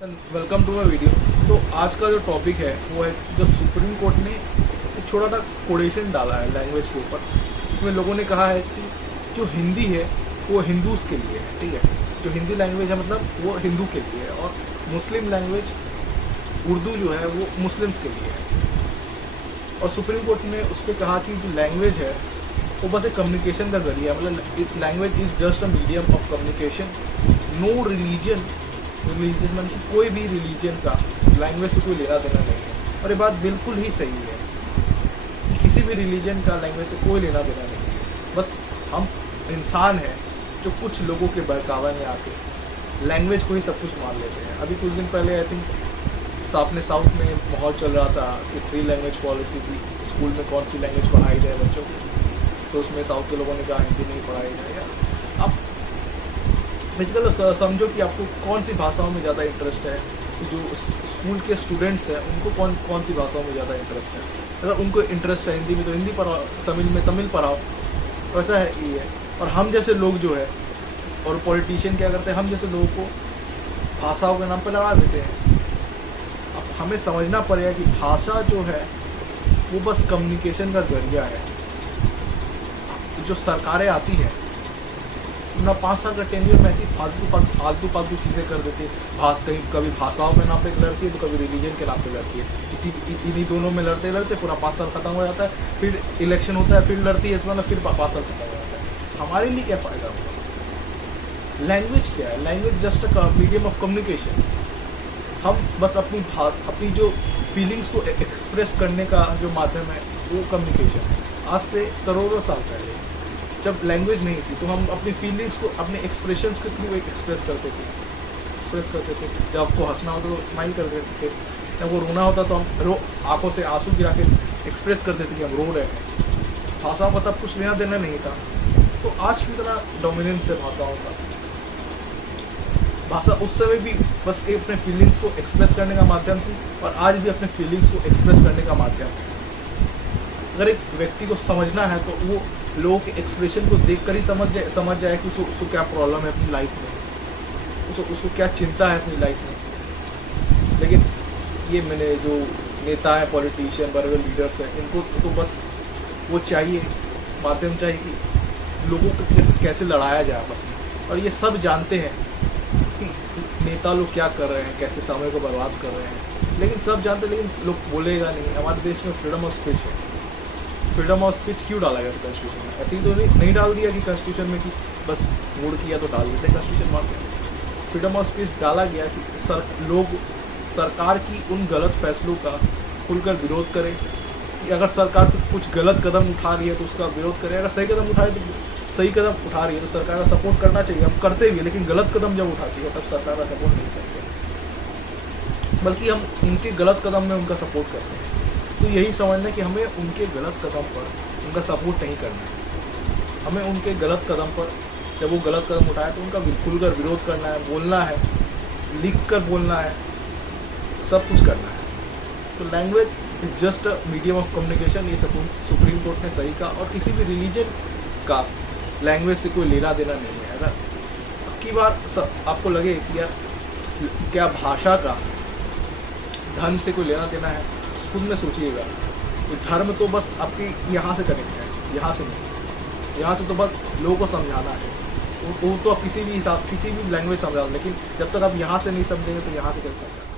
Welcome to my video. तो आज का जो टॉपिक है वो है जब सुप्रीम कोर्ट ने एक छोटा सा कोडेशन डाला है लैंग्वेज के ऊपर। इसमें लोगों ने कहा है कि जो हिंदी है वो हिंदूज के लिए है, ठीक है। जो हिंदी लैंग्वेज है मतलब वो हिंदू के लिए है, और मुस्लिम लैंग्वेज उर्दू जो है वो मुस्लिम्स के लिए है। और सुप्रीम कोर्ट ने उस पर कहा कि जो लैंग्वेज है वो बस एक कम्युनिकेशन का जरिया है, मतलब language is just a medium of communication. No religion मतलब कि कोई भी रिलीजन का लैंग्वेज से कोई लेना देना नहीं है। और ये बात बिल्कुल ही सही है कि किसी भी रिलीजन का लैंग्वेज से कोई लेना देना नहीं है। बस हम इंसान हैं जो कुछ लोगों के बहकावे में आके लैंग्वेज को ही सब कुछ मान लेते हैं। अभी कुछ दिन पहले आई थिंक अपने साउथ में माहौल चल रहा था कि 3 लैंग्वेज पॉलिसी की स्कूल में कौन सी लैंग्वेज पढ़ाई जाए बच्चों को। तो उसमें साउथ के लोगों ने कहा हिंदी नहीं पढ़ाई जाएगा। अब बेसिकली समझो कि आपको कौन सी भाषाओं में ज़्यादा इंटरेस्ट है। जो स्कूल के स्टूडेंट्स हैं उनको कौन सी भाषाओं में ज़्यादा इंटरेस्ट है। अगर उनको इंटरेस्ट है हिंदी में तो हिंदी पढ़ाओ, तमिल में तमिल पढ़ाओ, वैसा है ये है। और हम जैसे लोग जो है और पॉलिटिशियन क्या करते हैं, हम जैसे लोगों को भाषाओं के नाम पर लड़ा देते हैं। अब हमें समझना पड़ेगा कि भाषा जो है वो बस कम्युनिकेशन का जरिया है। जो सरकारें आती हैं अपना 5 साल का टेन्योर में ऐसी फालतू चीज़ें कर देती है। कभी भाषाओं के नाम पे लड़ती है तो कभी रिलीजन के नाम पे लड़ती है। इन्हीं दोनों में लड़ते लड़ते पूरा 5 साल खत्म हो जाता है। फिर इलेक्शन होता है, फिर लड़ती है, इस मतलब फिर 5 साल खत्म हो जाता है। हमारे लिए क्या फ़ायदा होगा? लैंग्वेज क्या है? Language just a medium of communication. हम बस अपनी जो फीलिंग्स को एक्सप्रेस करने का जो माध्यम है वो कम्युनिकेशन है। आज से करोड़ों साल पहले जब लैंग्वेज नहीं थी तो हम अपनी फीलिंग्स को अपने एक्सप्रेशंस के थ्रू एक्सप्रेस करते थे। जब आपको हंसना होता तो स्माइल कर देते थे, जब वो रोना होता तो हम आंखों से आंसू गिरा के एक्सप्रेस कर देते कि हम रो रहे हैं। भाषाओं का तब कुछ लेना देना नहीं था। तो आज की तरह डोमिनेंस है भाषाओं का। भाषा उस समय भी बस अपने फीलिंग्स को एक्सप्रेस करने का माध्यम थी, और आज भी अपने फीलिंग्स को एक्सप्रेस करने का माध्यम है। अगर एक व्यक्ति को समझना है तो वो लोगों के एक्सप्रेशन को देखकर ही समझ जाए कि उसको क्या प्रॉब्लम है अपनी लाइफ में, उसको क्या चिंता है अपनी लाइफ में। लेकिन ये मैंने जो नेता है, पॉलिटिशियन, बड़े बड़े लीडर्स हैं, इनको तो बस वो चाहिए, माध्यम चाहिए कि लोगों को कैसे लड़ाया जाए आपस में। और ये सब जानते हैं कि नेता लोग क्या कर रहे हैं, कैसे समय को बर्बाद कर रहे हैं, लेकिन सब जानते हैं, लेकिन लोग बोलेगा नहीं। हमारे देश में फ्रीडम ऑफ स्पीच है। फ्रीडम ऑफ स्पीच क्यों डाला गया था कॉन्स्टिट्यूशन में? ऐसे ही तो नहीं डाल दिया कि कॉन्स्टिट्यूशन में कि बस वोट किया तो डाल देते कॉन्स्टिट्यूशन में। फ्रीडम ऑफ स्पीच डाला गया कि लोग सरकार की उन गलत फैसलों का खुलकर विरोध करें। कि अगर सरकार कुछ गलत कदम उठा रही है तो उसका विरोध करें, अगर सही कदम उठाए तो सही कदम उठा रही है तो सरकार का सपोर्ट करना चाहिए। हम करते भी, लेकिन गलत कदम जब उठाती है तब सरकार का सपोर्ट नहीं करते, बल्कि हम उनके गलत कदम में उनका सपोर्ट करते हैं। तो यही समझना कि हमें उनके गलत कदम पर उनका सपोर्ट नहीं करना है। हमें उनके गलत कदम पर जब वो गलत कदम उठाए तो उनका खुलकर विरोध करना है, बोलना है, लिख कर बोलना है, सब कुछ करना है। तो language is just a medium of communication. ये सुप्रीम कोर्ट ने सही कहा। और किसी भी रिलीजन का लैंग्वेज से कोई लेना देना नहीं है। अगर अबकी बार आपको लगे कि यार क्या भाषा का धर्म से कोई लेना देना है, खुद में सोचिएगा। तो धर्म तो बस आपकी यहाँ से कनेक्ट है, यहाँ से नहीं। यहाँ से तो बस लोगों को समझाना है। वो तो आप किसी भी लैंग्वेज समझा, लेकिन जब तक आप यहाँ से नहीं समझेंगे तो यहाँ से कैसे समझाएंगे?